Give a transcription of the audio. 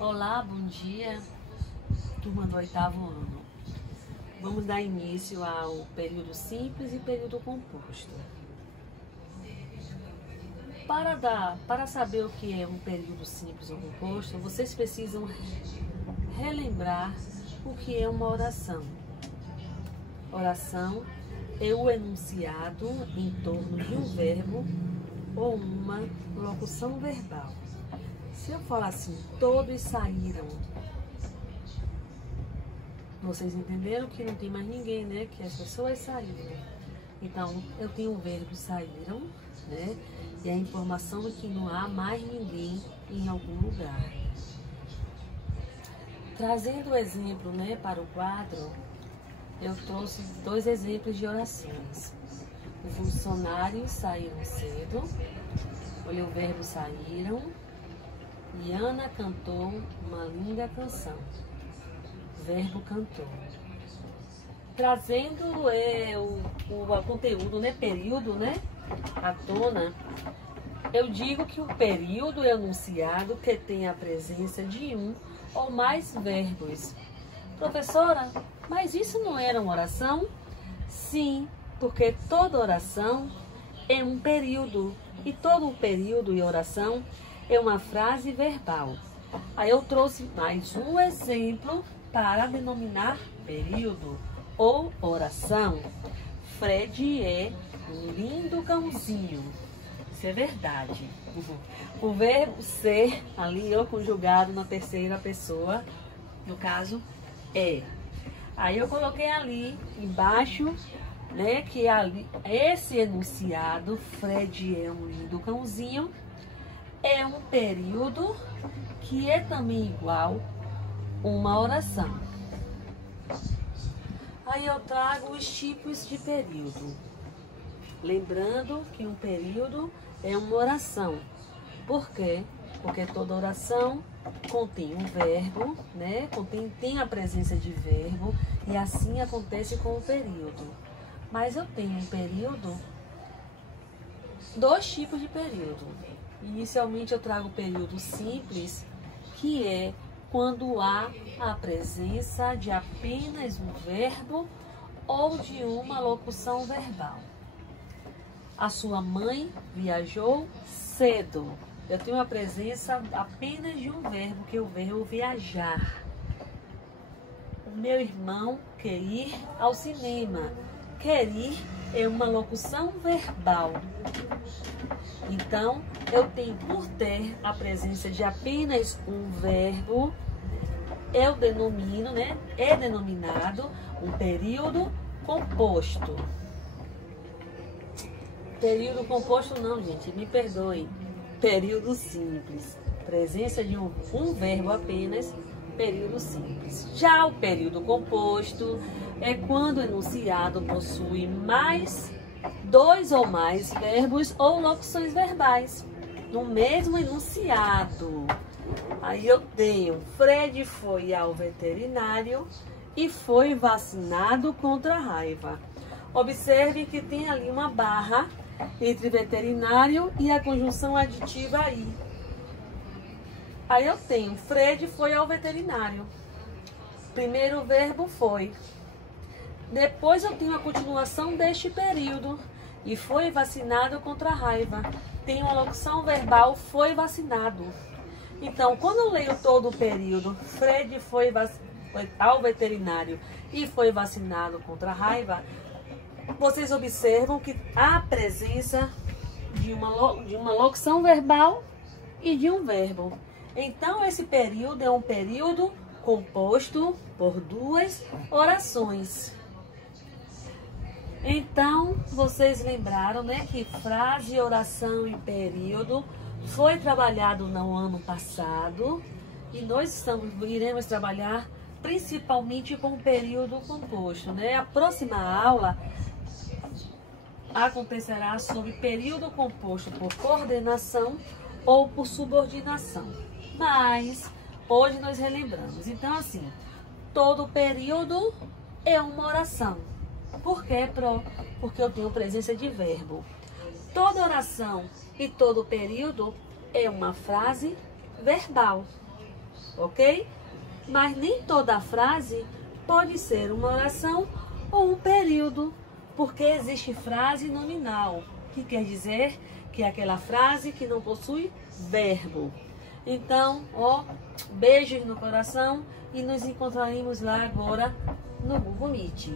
Olá, bom dia, turma do 8º ano. Vamos dar início ao período simples e período composto. Para saber o que é um período simples ou composto, vocês precisam relembrar o que é uma oração. Oração é o enunciado em torno de um verbo ou uma locução verbal. Se eu falar assim, todos saíram, vocês entenderam que não tem mais ninguém, né? Que as pessoas saíram. Então, eu tenho o verbo saíram, né? E a informação é que não há mais ninguém em algum lugar. Trazendo o exemplo, né, para o quadro, eu trouxe 2 exemplos de orações. Os funcionários saíram cedo. Olha o verbo saíram. E Ana cantou uma linda canção. Verbo cantou. Trazendo o conteúdo, né, período, né, à tona, eu digo que o período é enunciado que tem a presença de um ou mais verbos. Professora, mas isso não era uma oração? Sim, porque toda oração é um período. E todo período e oração é uma frase verbal. Aí eu trouxe mais um exemplo para denominar período ou oração. Fred é um lindo cãozinho. Isso é verdade. O verbo ser, ali eu conjugado na terceira pessoa, no caso, é. Aí eu coloquei ali embaixo, né, que ali, esse enunciado, Fred é um lindo cãozinho, é um período que é também igual uma oração. Aí eu trago os tipos de período. Lembrando que um período é uma oração. Por quê? Porque toda oração contém um verbo, né? Tem a presença de verbo, e assim acontece com o período. Mas eu tenho um período, 2 tipos de período. Inicialmente eu trago o período simples, que é quando há a presença de apenas um verbo ou de uma locução verbal. A sua mãe viajou cedo. Eu tenho a presença apenas de um verbo, que é o verbo viajar. O meu irmão quer ir ao cinema. Quer ir é uma locução verbal. Então, eu tenho, por ter a presença de apenas um verbo, eu denomino, né? É denominado um período composto. Período composto não, gente, me perdoem. Período simples. Presença de um verbo apenas, período simples. Já o período composto é quando o enunciado possui mais 2 ou mais verbos ou locuções verbais no mesmo enunciado. Aí eu tenho: Fred foi ao veterinário e foi vacinado contra a raiva. Observe que tem ali uma barra entre veterinário e a conjunção aditiva aí. Aí eu tenho: Fred foi ao veterinário. Primeiro verbo foi. Depois eu tenho a continuação deste período. E foi vacinado contra a raiva. Tem uma locução verbal, foi vacinado. Então, quando eu leio todo o período, Fred foi ao veterinário e foi vacinado contra a raiva, vocês observam que há a presença de uma locução verbal e de um verbo. Então, esse período é um período composto por 2 orações. Então, vocês lembraram, né, que frase, oração e período foi trabalhado no ano passado, e nós iremos trabalhar principalmente com o período composto, né? A próxima aula acontecerá sobre período composto por coordenação ou por subordinação. Mas hoje nós relembramos. Então, assim, todo período é uma oração. Por quê? Porque eu tenho presença de verbo. Toda oração e todo período é uma frase verbal. ok? Mas nem toda frase pode ser uma oração ou um período, porque existe frase nominal, que quer dizer que é aquela frase que não possui verbo. Então, ó, beijos no coração e nos encontraremos lá agora no Google Meet.